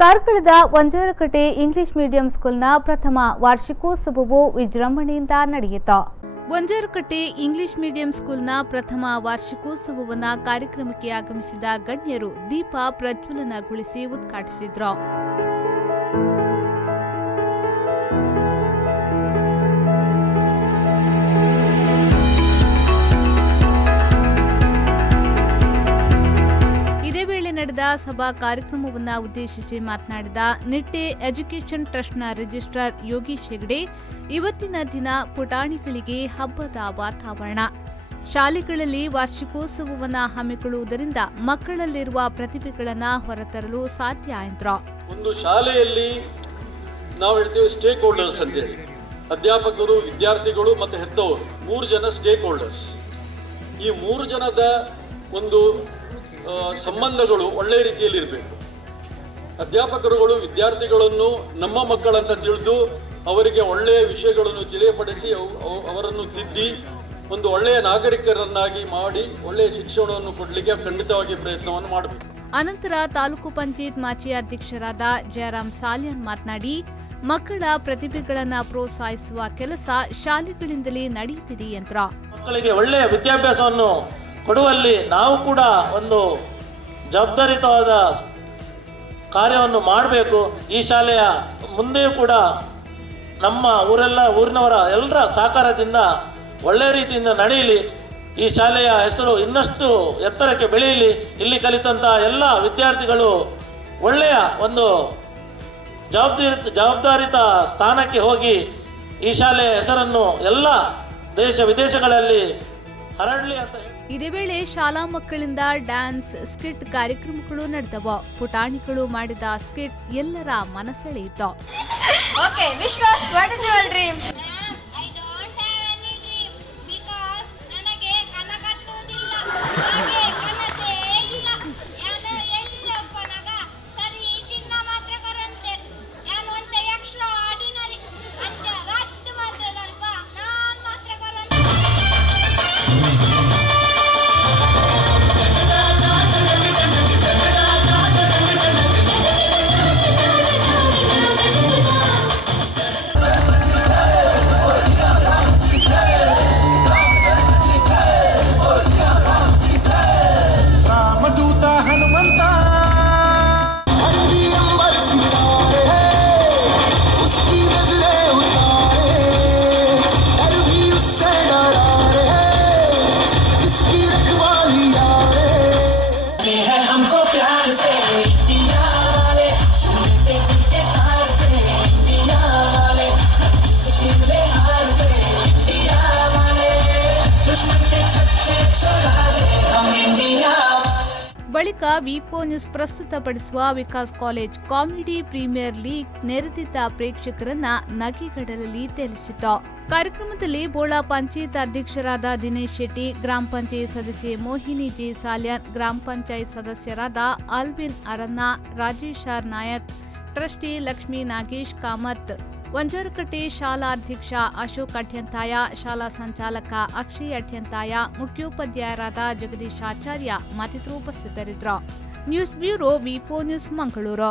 ಕಾರ್ಕಳದ Vanjarakatte English medium ಸ್ಕೂಲ್ನ ಪ್ರಥಮ ವಾರ್ಷಿಕೋತ್ಸವವು ವಿಜೃಂಭಣೆಯಿಂದ ನಡೆಯಿತು. ವಂಜಾರಕಟ್ಟೆ ಇಂಗ್ಲಿಷ್ ಮೀಡಿಯಂ ಸ್ಕೂಲ್ನ ಪ್ರಥಮ ವಾರ್ಷಿಕೋತ್ಸವವನ್ನು ಕಾರ್ಯಕ್ರಮಕ್ಕೆ ಆಗಮಿಸಿದ ಗಣ್ಯರು ದೀಪ ಪ್ರಜ್ವಲನಗೊಳಿಸಿ ಉದ್ಘಾಟಿಸಿದರು. ಇದೇ ವೇಳೆ ನಡೆದ ಸಭಾ ಕಾರ್ಯಕ್ರಮವನ್ನು ಉದ್ದೇಶಿಸಿ ಮಾತನಾಡಿದ ನಿಟ್ಟೆ ಎಜುಕೇಷನ್ ಟ್ರಸ್ಟ್ನ ರಿಜಿಸ್ಟ್ರಾರ್ ಯೋಗೀಶ್ ಹೆಗಡೆ, ಇವತ್ತಿನ ದಿನ ಪುಟಾಣಿಗಳಿಗೆ ಹಬ್ಬದ ವಾತಾವರಣ. ಶಾಲೆಗಳಲ್ಲಿ ವಾರ್ಷಿಕೋತ್ಸವವನ್ನು ಹಮ್ಮಿಕೊಳ್ಳುವುದರಿಂದ ಮಕ್ಕಳಲ್ಲಿರುವ ಪ್ರತಿಭೆಗಳನ್ನು ಹೊರತರಲು ಸಾಧ್ಯ ಎಂದರು. ಒಂದು ಶಾಲೆಯಲ್ಲಿ ನಾವು ಹೇಳ್ತೇವೆ ಸ್ಟೇಕ್ ಹೋಲ್ಡರ್ಸ್ ಅಂತೇಳಿ, ಅಧ್ಯಾಪಕರು, ವಿದ್ಯಾರ್ಥಿಗಳು ಮತ್ತು ಹೆತ್ತವರು, 3 ಜನ ಸ್ಟೇಕ್ ಹೋಲ್ಡರ್ಸ್. ಈ 3 ಜನದ ಒಂದು ಸಂಬಂಧಗಳು ಒಳ್ಳೆಯ ರೀತಿಯಲ್ಲಿ ಇರಬೇಕು. ಅಧ್ಯಾಪಕರುಗಳು ವಿದ್ಯಾರ್ಥಿಗಳನ್ನು ನಮ್ಮ ಮಕ್ಕಳಂತ ತಿಳಿದು ಅವರಿಗೆ ಒಳ್ಳೆಯ ವಿಷಯಗಳನ್ನು ತಿಳಿಯಪಡಿಸಿ ಅವರನ್ನು ತಿದ್ದಿ ಒಂದು ಒಳ್ಳೆಯ ನಾಗರಿಕರನ್ನಾಗಿ ಮಾಡಿ ಒಳ್ಳೆಯ ಶಿಕ್ಷಣವನ್ನು ಕೊಡಲಿಕ್ಕೆ ಖಂಡಿತವಾಗಿ ಪ್ರಯತ್ನವನ್ನು ಮಾಡಬೇಕು. ಅನಂತರ ತಾಲೂಕು ಪಂಚಾಯತ್ ಮಾಜಿ ಅಧ್ಯಕ್ಷರಾದ ಜಯರಾಮ್ ಸಾಲಿಯನ್ ಮಾತನಾಡಿ, ಮಕ್ಕಳ ಪ್ರತಿಭೆಗಳನ್ನು ಪ್ರೋತ್ಸಾಹಿಸುವ ಕೆಲಸ ಶಾಲೆಗಳಿಂದಲೇ ನಡೆಯುತ್ತಿದೆ ಎಂದರು. ಮಕ್ಕಳಿಗೆ ಒಳ್ಳೆಯ ವಿದ್ಯಾಭ್ಯಾಸವನ್ನು ಕೊಡುವಲ್ಲಿ ನಾವು ಕೂಡ ಒಂದು ಜವಾಬ್ದಾರಿತವಾದ ಕಾರ್ಯವನ್ನು ಮಾಡಬೇಕು. ಈ ಶಾಲೆಯ ಮುಂದೆಯೂ ಕೂಡ ನಮ್ಮ ಊರಿನವರ ಎಲ್ಲರ ಸಹಕಾರದಿಂದ ಒಳ್ಳೆಯ ರೀತಿಯಿಂದ ನಡೆಯಲಿ. ಈ ಶಾಲೆಯ ಹೆಸರು ಇನ್ನಷ್ಟು ಎತ್ತರಕ್ಕೆ ಬೆಳೆಯಲಿ. ಇಲ್ಲಿ ಕಲಿತಂಥ ಎಲ್ಲ ವಿದ್ಯಾರ್ಥಿಗಳು ಒಳ್ಳೆಯ ಒಂದು ಜವಾಬ್ದಾರಿತ ಸ್ಥಾನಕ್ಕೆ ಹೋಗಿ ಈ ಶಾಲೆಯ ಹೆಸರನ್ನು ಎಲ್ಲ ದೇಶ ವಿದೇಶಗಳಲ್ಲಿ ಹರಡಲಿ ಅಂತ. ಇದೇ ವೇಳೆ ಶಾಲಾ ಮಕ್ಕಳಿಂದ ಡ್ಯಾನ್ಸ್, ಸ್ಕಿಟ್ ಕಾರ್ಯಕ್ರಮಗಳು ನಡೆದವು. ಪುಟಾಣಿಗಳು ಮಾಡಿದ ಸ್ಕಿಟ್ ಎಲ್ಲರ ಮನಸೆಳೆಯಿತು. Okay, Vishwas, what is your dream? I don't have any dream because ನನಗೆ ಕನ ಕಟ್ಟುವುದಿಲ್ಲ. ಹಾಗೆ ಕನಸೇ ಇಲ್ಲ. ನಾನು ಎಲ್ಲಪ್ಪನಗ ಸರಿ ಚಿನ್ನ ಮಾತ್ರ ಕರಂತೆ. ನಾನು ಅಂತ ಎಕ್ಸ್ಟ್ರಾ ಆರ್ಡಿನರಿ ಅಂತ ರದ್ದು ಮಾತ್ರ ಸ್ವಲ್ಪ ನಾನು ಮಾತ್ರ ಕರಂತೆ. ಬಳಿಕ ವಿಪೋ ನ್ಯೂಸ್ ಪ್ರಸ್ತುತಪಡಿಸುವ Vikas college comedy premier league ನೆರೆದಿದ್ದ ಪ್ರೇಕ್ಷಕರನ್ನ ನಗೆಗಡಲಲ್ಲಿ ತೇಲಿಸಿತು. ಕಾರ್ಯಕ್ರಮದಲ್ಲಿ ಬೋಳಾ ಪಂಚಾಯತ್ ಅಧ್ಯಕ್ಷರಾದ ದಿನೇಶ್ ಶೆಟ್ಟಿ, ಗ್ರಾಮ ಪಂಚಾಯತ್ ಸದಸ್ಯೆ ಮೋಹಿನಿ ಜಿ ಸಾಲ್ಯಾನ್, ಗ್ರಾಮ ಪಂಚಾಯತ್ ಸದಸ್ಯರಾದ ಅಲ್ವಿನ್ ಅರನ್ನ, ರಾಜೇಶ್ ಆರ್ ನಾಯಕ್, ಟ್ರಸ್ಟಿ ಲಕ್ಷ್ಮೀ ನಾಗೇಶ್ ಕಾಮತ್, ವಂಜಾರಕಟ್ಟೆ ಶಾಲಾ ಅಧ್ಯಕ್ಷ ಅಶೋಕ್ ಅಠ್ಯಂತಾಯ, ಶಾಲಾ ಸಂಚಾಲಕ ಅಕ್ಷಯ್ ಅಠ್ಯಂತಾಯ, ಮುಖ್ಯೋಪಾಧ್ಯಾಯರಾದ ಜಗದೀಶ್ ಆಚಾರ್ಯ ಮತ್ತಿತರರು ಉಪಸ್ಥಿತರಿದ್ದರು. ನ್ಯೂಸ್ ಬ್ಯೂರೋ ವಿಪೋ ನ್ಯೂಸ್ ಮಂಗಳೂರು.